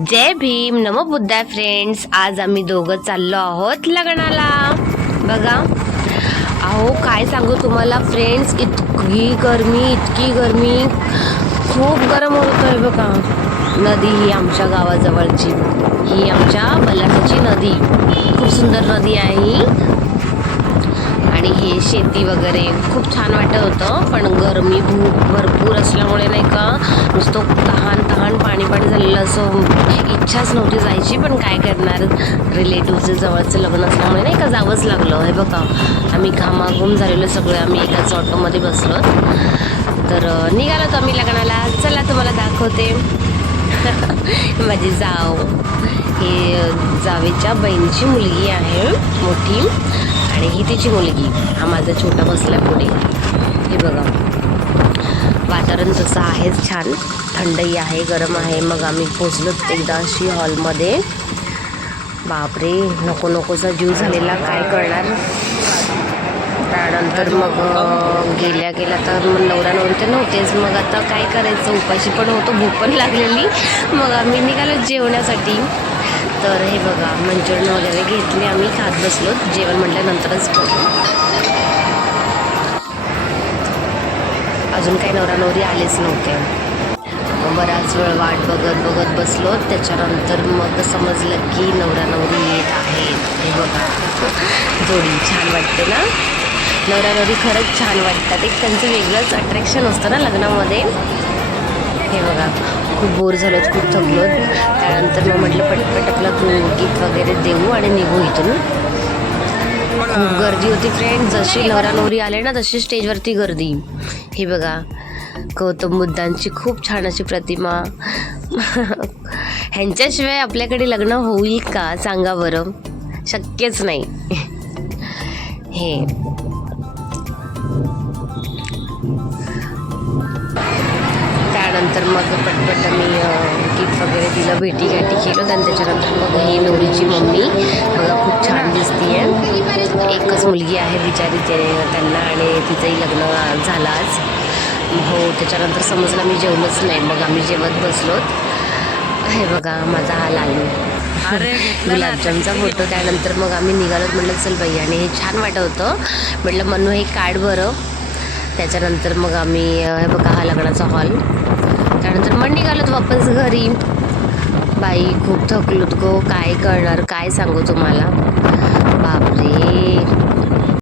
जय भीम. नमो बुद्धा फ्रेंड्स आज आम्ही दोघं चाललो आहोत लग्नाला. बघा. अहो काय सांगू तुम्हाला फ्रेंड्स इतकी गरमी इतकी गरमी. खूप गरम होत आहे बघा. नदी ही आमच्या गावाजवळची. ही आमच्या बल्लासाची नदी. खूप सुंदर नदी आहे ही. आणि हे शेती वगैरे. खूप छान वाटत होतं पण गरमी भूक भरपूर असल्यामुळे नाही का नुसतं पण तहान पाणी पाणी झालेलं असं इच्छाच नव्हती जायची पण काय करणार? रिलेटिव्हचं जवळचं लग्न असल्यामुळे नाही का जावंच लागलं. हे बघा आम्ही घामाघूम झालेलो सगळे आम्ही एकाच ऑटोमध्ये बसलो. तर अं, निघालो आम्ही लग्नाला. चला तुम्हाला दाखवते. माझी जाव. हे जावेच्या बहिणीची मुलगी आहे मोठी. आणि ही तिची मुलगी. हा माझा छोटा बसला पुढे. वातावरण तसं आहेच छान थंडही आहे गरम आहे. मग आम्ही पोचलोच एकदा अशी हॉलमध्ये. बापरे नको नकोचा जीव झालेला. काय करणार? त्यानंतर मग गेल्या गेल्या तर मग नवरा नवरी तर नव्हतेच. मग आता काय करायचं? उपाशी पण होतो भूक पण लागलेली. मग आम्ही निघालो जेवण्यासाठी तर हे बघा मंचुरियन वगैरे घेतले आम्ही. खात बसलो. जेवण म्हटल्यानंतरच बघू अजून काही नवरा नवरी आलेच नव्हते. बराच वेळ वाट बघत बघत बसलो. त्याच्यानंतर मग समजलं की नवरा नवरी येत आहेत. हे बघा. जोडी छान वाटते ना? नवरा नवरी खरंच छान वाटतात. एक त्यांचं वेगळंच अट्रॅक्शन असतं ना लग्नामध्ये. हे बघा. खूप बोर झालोत खूप थकलो त्यानंतर मग म्हटलं पटपट आपलं गीत वगैरे देऊ आणि निघू इथून. खूप गर्दी होती फ्रेंड जशी नवरा नवरी आले ना तशी स्टेजवरती गर्दी. हे बघा गौतम बुद्धांची खूप छान अशी प्रतिमा. ह्यांच्याशिवाय आपल्याकडे लग्न होईल का? सांगा बरं. शक्यच नाही. हे. त्यानंतर मग पटपट मी दिलं भेटी गाठी केलं आणि त्याच्यानंतर मग ही नवरीची मम्मी बघा खूप छान दिसती आहे एकच मुलगी आहे बिचारी ते त्यांना आणि तिचंही लग्न झालं आज. हो त्याच्यानंतर समजलं मी जेवलोच नाही. मग आम्ही जेवत बसलोत हे बघा माझा हा लालू गुलाबजामचा फोटो त्यानंतर मग आम्ही निघालोत म्हटलं चल बाई. आणि हे छान वाटत होतं. म्हटलं मनू हे काढ बरं. त्याच्यानंतर मग आम्ही हे बघा हा लग्नाचा हॉल. त्यानंतर मग निघालोत वापस घरी. बाई खूप थकलोत गो. काय करणार? काय सांगू तुम्हाला? बापरे.